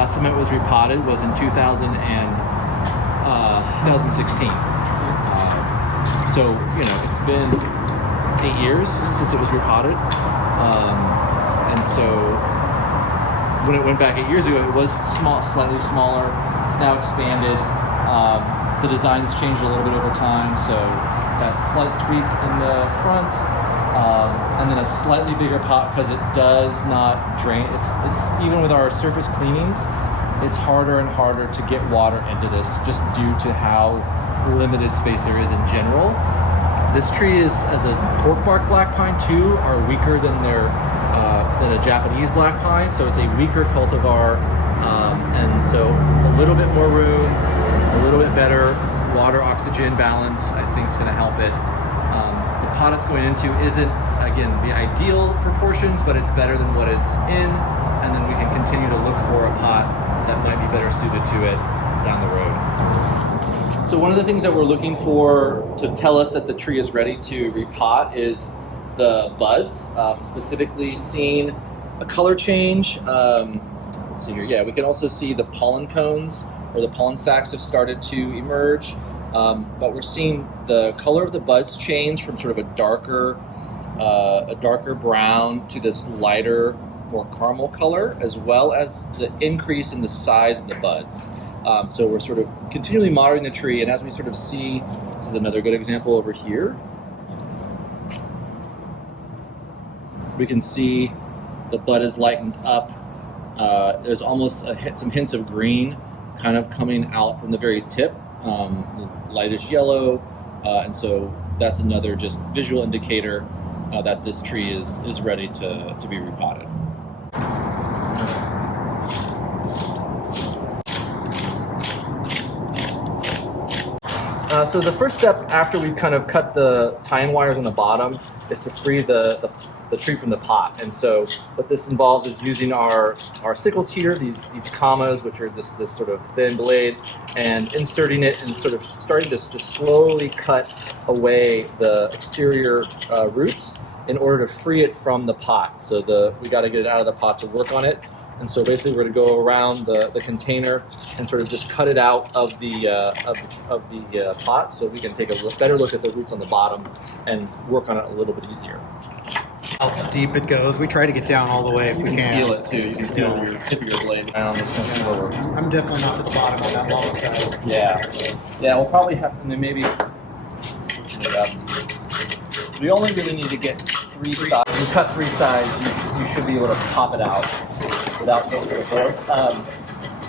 last time it was repotted was in 2016. So, you know, it's been 8 years since it was repotted. And so when it went back 8 years ago, it was small, slightly smaller. It's now expanded. The design's changed a little bit over time, so that slight tweak in the front, and then a slightly bigger pot because it does not drain. It's even with our surface cleanings, it's harder and harder to get water into this just due to how limited space there is in general. This tree is, as a cork bark black pine too, are weaker than than a Japanese black pine, so it's a weaker cultivar, and so a little bit more room, a little bit better water oxygen balance, I think is going to help it. The pot it's going into isn't, again, the ideal proportions, but it's better than what it's in, and then we can continue to look for a pot that might be better suited to it down the road. So one of the things that we're looking for to tell us that the tree is ready to repot is the buds, specifically seeing a color change. Let's see here. Yeah, we can also see the pollen cones or the pollen sacs have started to emerge, but we're seeing the color of the buds change from sort of a darker brown to this lighter, more caramel color, as well as the increase in the size of the buds. So we're sort of continually monitoring the tree, and as we sort of see, this is another good example over here. We can see the bud is lightened up. There's almost some hints of green kind of coming out from the very tip, lightish yellow, and so that's another just visual indicator that this tree is ready to be repotted. So the first step after we've kind of cut the tie-in wires on the bottom is to free the tree from the pot. And so what this involves is using our sickles here, these commas, which are this sort of thin blade, and inserting it and sort of starting to just slowly cut away the exterior roots in order to free it from the pot. So we got to get it out of the pot to work on it. And so basically we're going to go around the container and sort of just cut it out of the pot so we can take a better look at the roots on the bottom and work on it a little bit easier. How deep it goes. We try to get down all the way if we can. You can feel it too. You can feel your tip of your blade down. I'm definitely not to the bottom of that long side. Yeah. Yeah, we'll probably have to maybe switch it up. We only really need to get 3 sides. If you cut 3 sides, you should be able to pop it out without going to the board.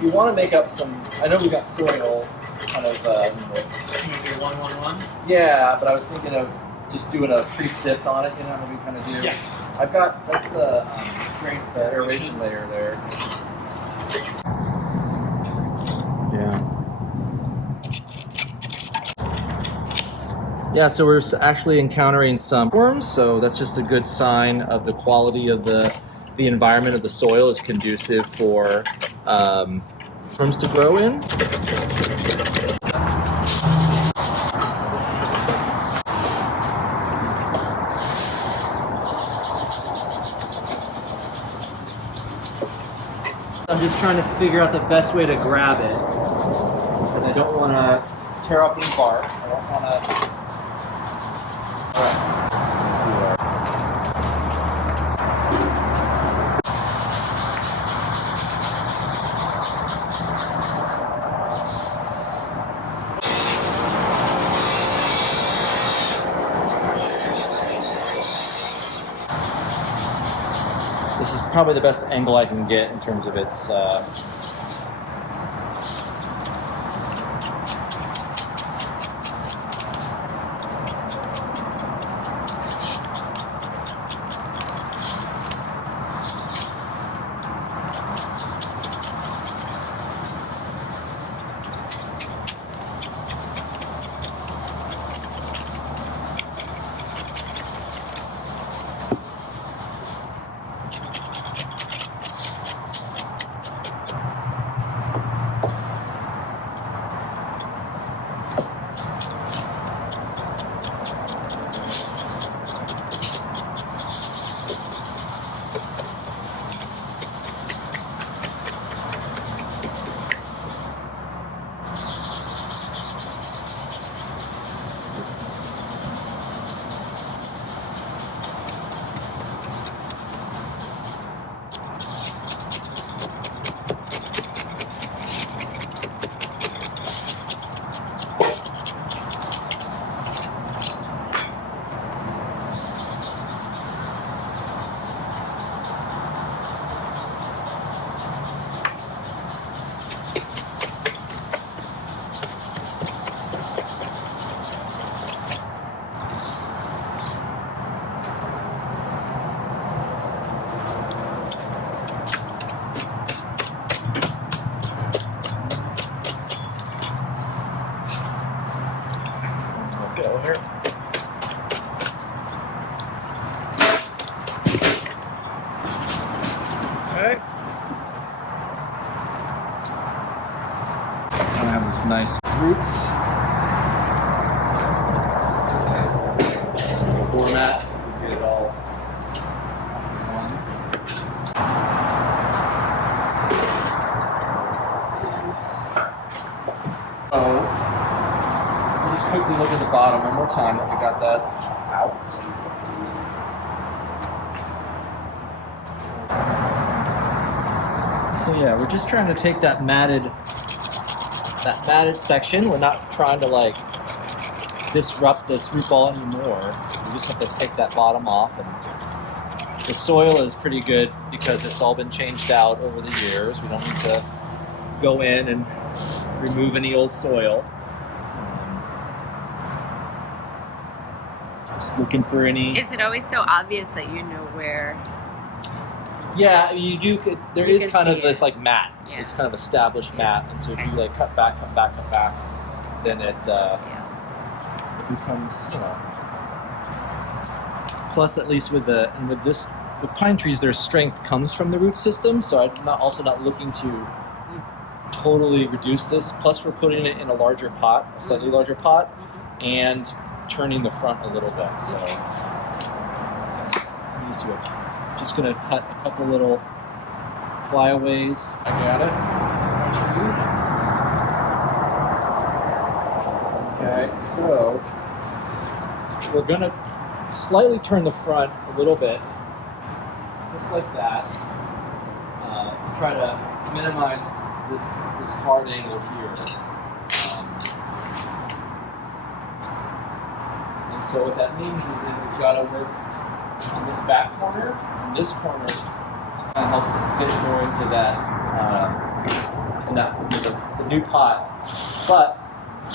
You want to make up some, I know we got soil kind of, Can we do 1-1-1? yeah, but I was thinking of just doing a pre-sip on it, you know, what we kind of do. Yeah. I've got, that's the aeration layer there. Yeah. Yeah, so we're actually encountering some worms, so that's just a good sign of the quality of the environment of the soil is conducive for worms to grow in. I'm just trying to figure out the best way to grab it, and I don't want to tear up any bark. I don't want to. All right. This is probably the best angle I can get in terms of its I have this nice roots. Format, get it all on. So, we'll just quickly look at the bottom one more time that we got that out. So yeah, we're just trying to take that matted section. We're not trying to like disrupt this root ball anymore. We just have to take that bottom off, and the soil is pretty good because it's all been changed out over the years. We don't need to go in and remove any old soil. Just looking for any. Is it always so obvious that you know where? Yeah, you do. There is kind of this like mat. Yeah. It's kind of established mat, and so if you like cut back, then it becomes, you know. Plus, at least with pine trees, their strength comes from the root system. So I'm also not looking to totally reduce this. Plus, we're putting it in a larger pot, a slightly larger pot, and turning the front a little bit. So I'm used to it. Just gonna cut a couple little flyaways. I got it. Okay, so we're gonna slightly turn the front a little bit, just like that. Try to minimize this hard angle here. And so what that means is that we've got to work on this back corner and this corner to kind of help it fit more into the new pot. But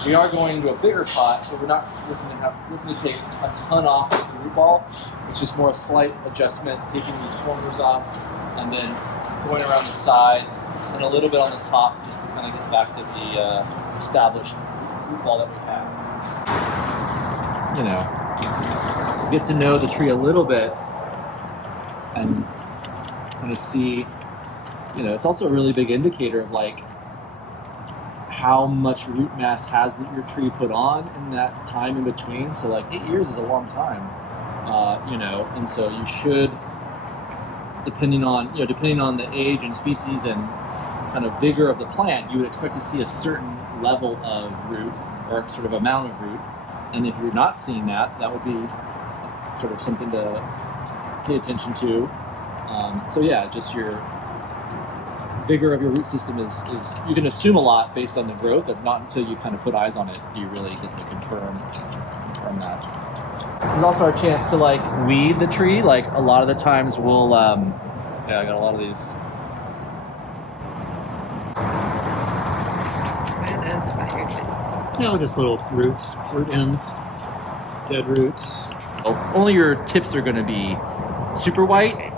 we are going to a bigger pot, so we're not looking to take a ton off of the root ball. It's just more a slight adjustment, taking these corners off, and then going around the sides and a little bit on the top, just to kind of get back to the established root ball that we have. You know, get to know the tree a little bit and kind of see. You know, it's also a really big indicator of like how much root mass has your tree put on in that time in between. So like 8 years is a long time, you know, and so you should, depending on the age and species and kind of vigor of the plant, you would expect to see a certain level of root or sort of amount of root. And if you're not seeing that, that would be sort of something to pay attention to. So yeah, just your vigor of your root system is you can assume a lot based on the growth, but not until you kind of put eyes on it do you really get to confirm that. This is also our chance to like weed the tree. Like a lot of the times we'll yeah, I got a lot of these. What are those fired? You know, just little roots, root ends, dead roots. Only your tips are going to be super white,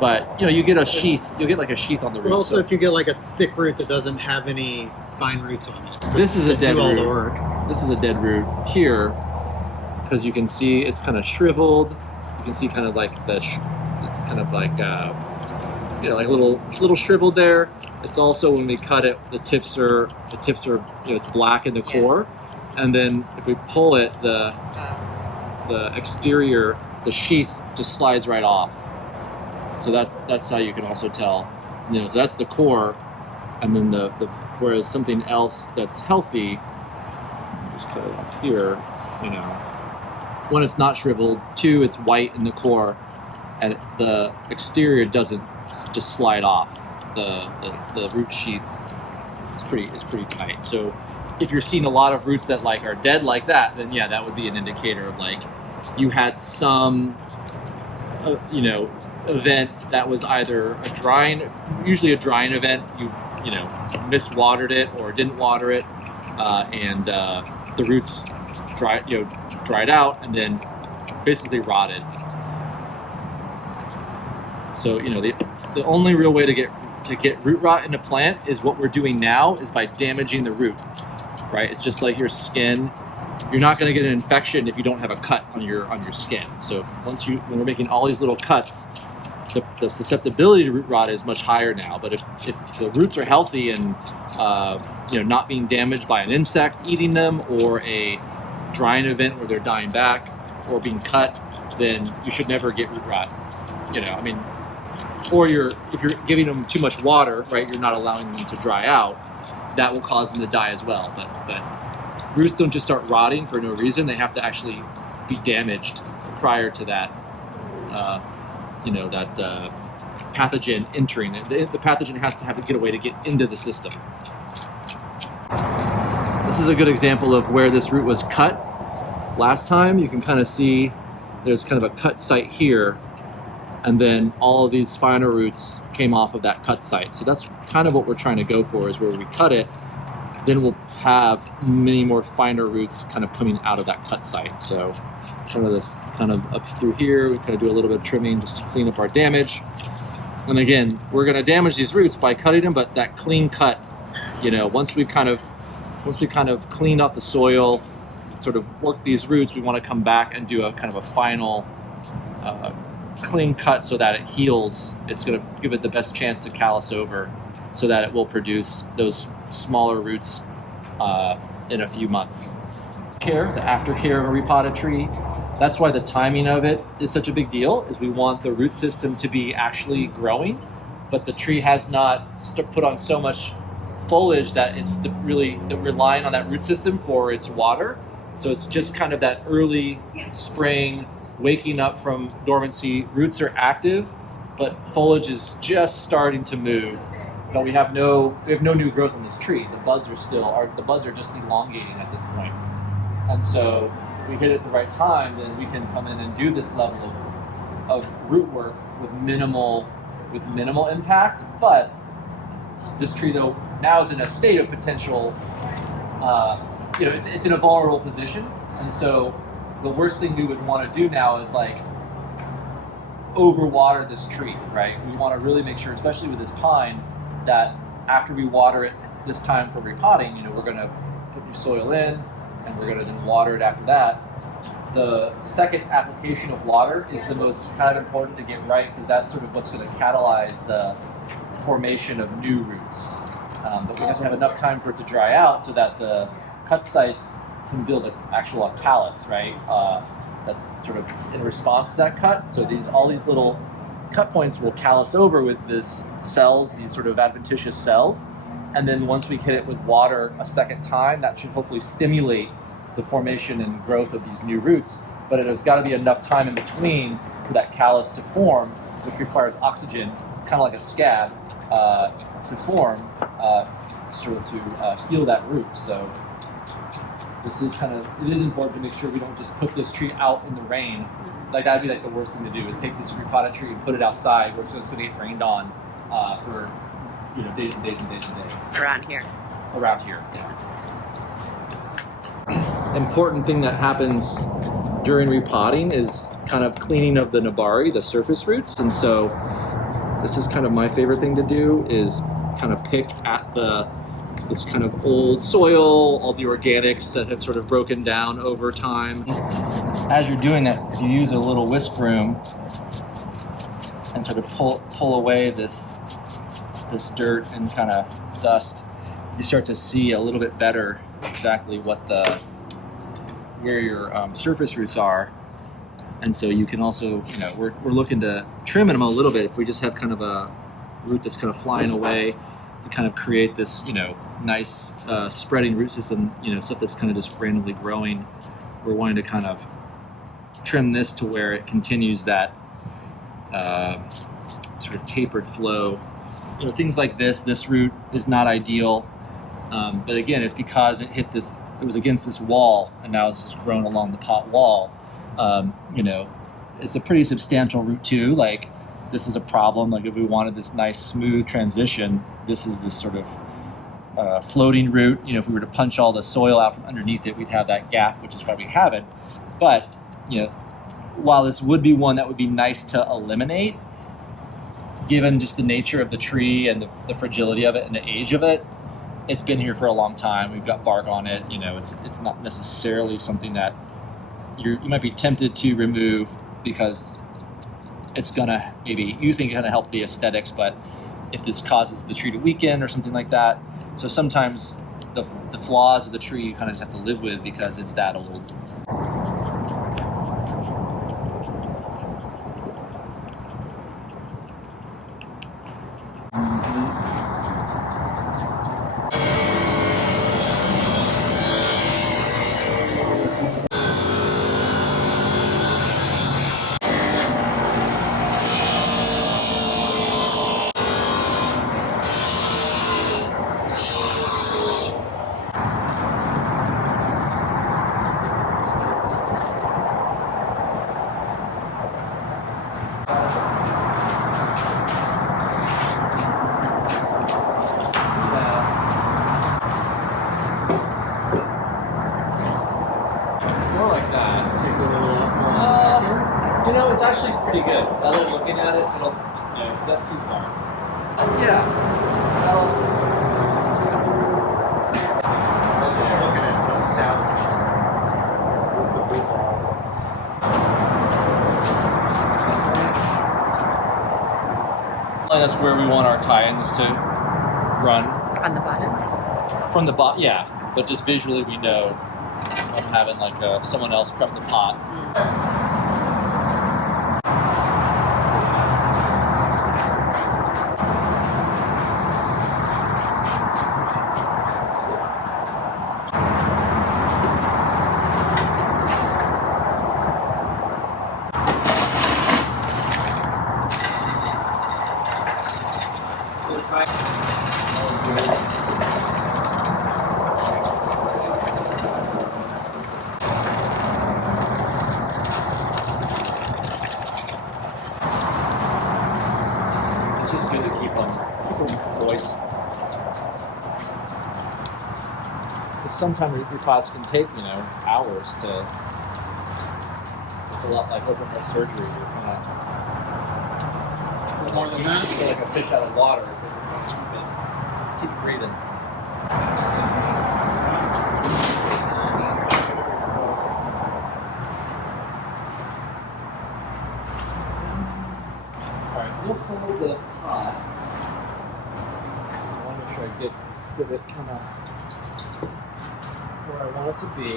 but you know, you get a sheath. You'll get like a sheath on the root. But also, if you get like a thick root that doesn't have any fine roots on it, this is a dead do all root. the work. This is a dead root here, because you can see it's kind of shriveled. You can see kind of like it's kind of like you know, like a little shriveled there. It's also, when we cut it, the tips are you know, it's black in the core, and then if we pull it, the exterior, the sheath just slides right off. So that's how you can also tell, you know. So that's the core, and then the whereas something else that's healthy, just cut it off here, you know. One, it's not shriveled. Two, it's white in the core, and the exterior doesn't just slide off. The root sheath is pretty tight. So if you're seeing a lot of roots that like are dead like that, then yeah, that would be an indicator of like you had some you know, event that was either usually a drying event. You know, miswatered it or didn't water it, and the roots dried out and then basically rotted. So you know, the only real way to get root rot in a plant is what we're doing now, is by damaging the root, right? It's just like your skin. You're not going to get an infection if you don't have a cut on your skin. So when we're making all these little cuts, the susceptibility to root rot is much higher now. But if the roots are healthy and not being damaged by an insect eating them or a drying event where they're dying back or being cut, then you should never get root rot. Or if you're giving them too much water, right, you're not allowing them to dry out, that will cause them to die as well. But roots don't just start rotting for no reason. They have to actually be damaged prior to that, that pathogen entering. The pathogen has to get a way to get into the system. This is a good example of where this root was cut last time. You can kind of see there's kind of a cut site here, and then all of these finer roots came off of that cut site. So that's kind of what we're trying to go for, is where we cut it, then we'll have many more finer roots kind of coming out of that cut site. So kind of up through here, we kind of do a little bit of trimming just to clean up our damage. And again, we're going to damage these roots by cutting them, but that clean cut, once we kind of cleaned off the soil, sort of work these roots, we want to come back and do a kind of a final clean cut so that it heals. It's going to give it the best chance to callus over so that it will produce those smaller roots in a few months. The aftercare of a repotted tree, that's why the timing of it is such a big deal, is we want the root system to be actually growing, but the tree has not put on so much foliage that it's really relying on that root system for its water. So it's just kind of that early spring, waking up from dormancy. Roots are active, but foliage is just starting to move. But we have no new growth on this tree. The buds are just elongating at this point. And so if we hit it at the right time, then we can come in and do this level of root work with minimal impact. But this tree, though, now is in a state of potential, it's in a vulnerable position. And so the worst thing we would want to do now is overwater this tree, right? We want to really make sure, especially with this pine, that after we water it this time for repotting, we're going to put new soil in, and we're going to then water it after that. The second application of water is the most kind of important to get right, because that's sort of what's going to catalyze the formation of new roots. But we have to have enough time for it to dry out so that the cut sites can build an actual callus, right? That's sort of in response to that cut. So all these little cut points will callus over with these cells, these sort of adventitious cells. And then once we hit it with water a second time, that should hopefully stimulate the formation and growth of these new roots. But there's got to be enough time in between for that callus to form, which requires oxygen, kind of like a scab, to form, sort of to heal that root. So it is important to make sure we don't just put this tree out in the rain. That'd be the worst thing to do, is take this repotted tree and put it outside where it's going to get rained on for days and days and days and days. Around here, yeah. Important thing that happens during repotting is kind of cleaning of the nabari, the surface roots. And so this is kind of my favorite thing to do, is kind of pick at this kind of old soil, all the organics that have sort of broken down over time. As you're doing that, if you use a little whisk broom and sort of pull away this dirt and kind of dust, you start to see a little bit better exactly where your surface roots are. And so you can also, we're looking to trim them a little bit. If we just have kind of a root that's kind of flying away, to kind of create this, nice spreading root system, stuff that's kind of just randomly growing. We're wanting to kind of trim this to where it continues that sort of tapered flow. Things like this. This root is not ideal, but again, it's because it was against this wall, and now it's just grown along the pot wall. It's a pretty substantial root too. This is a problem. If we wanted this nice smooth transition, this is this sort of floating root. If we were to punch all the soil out from underneath it, we'd have that gap, which is why we have it. But while this would be one that would be nice to eliminate, given just the nature of the tree and the fragility of it and the age of it, it's been here for a long time. We've got bark on it. It's not necessarily something that you might be tempted to remove, because it's gonna maybe you think it's gonna help the aesthetics, but if this causes the tree to weaken or something like that. So sometimes the flaws of the tree you kind of just have to live with because it's that old. It's actually pretty good. Now that I'm looking at it, it'll, that's too far. Yeah. I was just looking at the stout. The big balls. And that's where we want our tie-ins to run. On the bottom? From the bottom, yeah. But just visually we know I'm having like someone else prep the pot. It's just good to keep them moist. Because sometimes your pots can take, hours to. It's a lot like open heart surgery. You're kind of More than that? you like a fish out of water. Because you're trying to keep breathing. We'll hold the pot. I want to make sure I get it kind of where I want it to be.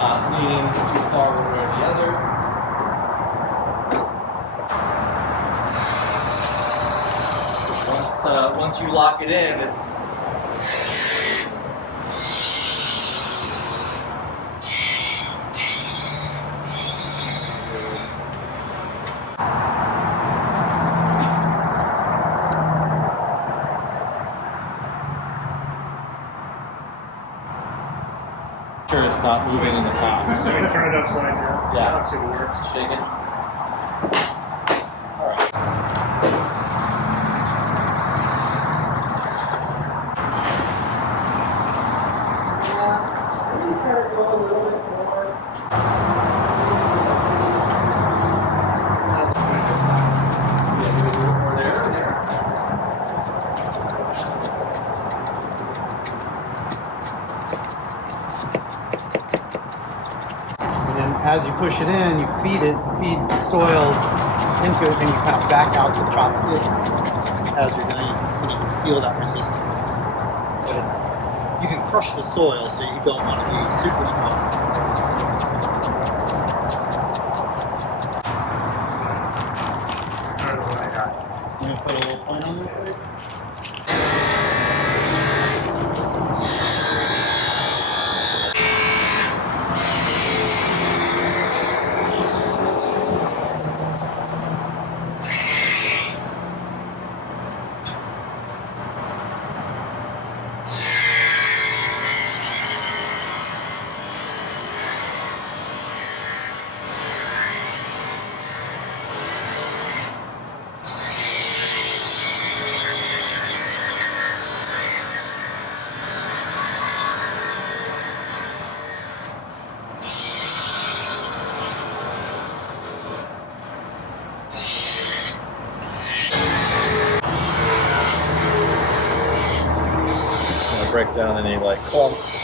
Not leaning too far one way or the other. Once you lock it in, it's sure it's not moving in the pot. So we turn it upside down. Yeah. Let's see if it works. Shake it. All right. And then as you push it in, you feed soil into it, and you kind of back out the chopstick as you're doing it, and you can feel that resistance. But you can crush the soil, so you don't want to be super strong. I don't know what I got. You gonna put a little point on there? break down any like clumps.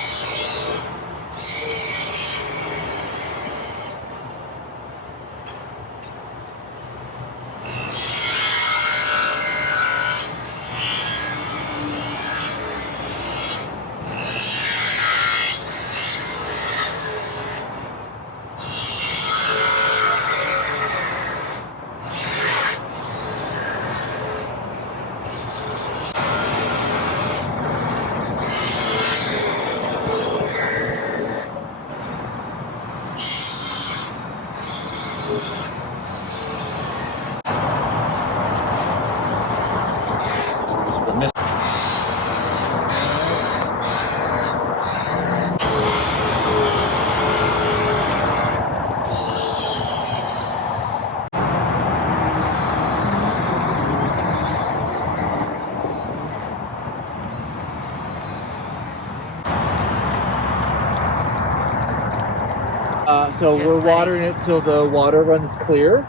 So Just we're like- watering it till the water runs clear,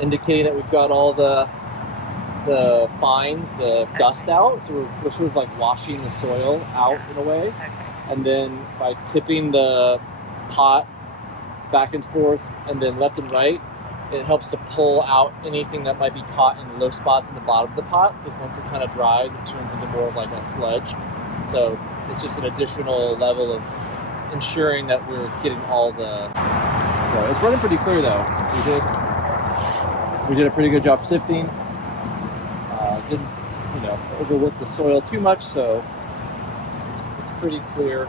indicating that we've got all the fines, the dust out. So we're sort of like washing the soil out in a way. Okay. And then by tipping the pot back and forth and then left and right, it helps to pull out anything that might be caught in low spots in the bottom of the pot, because once it kind of dries, it turns into more of like a sludge. So it's just an additional level of ensuring that we're getting all the... So it's running pretty clear though. We did a pretty good job sifting. Didn't overwork the soil too much, so it's pretty clear.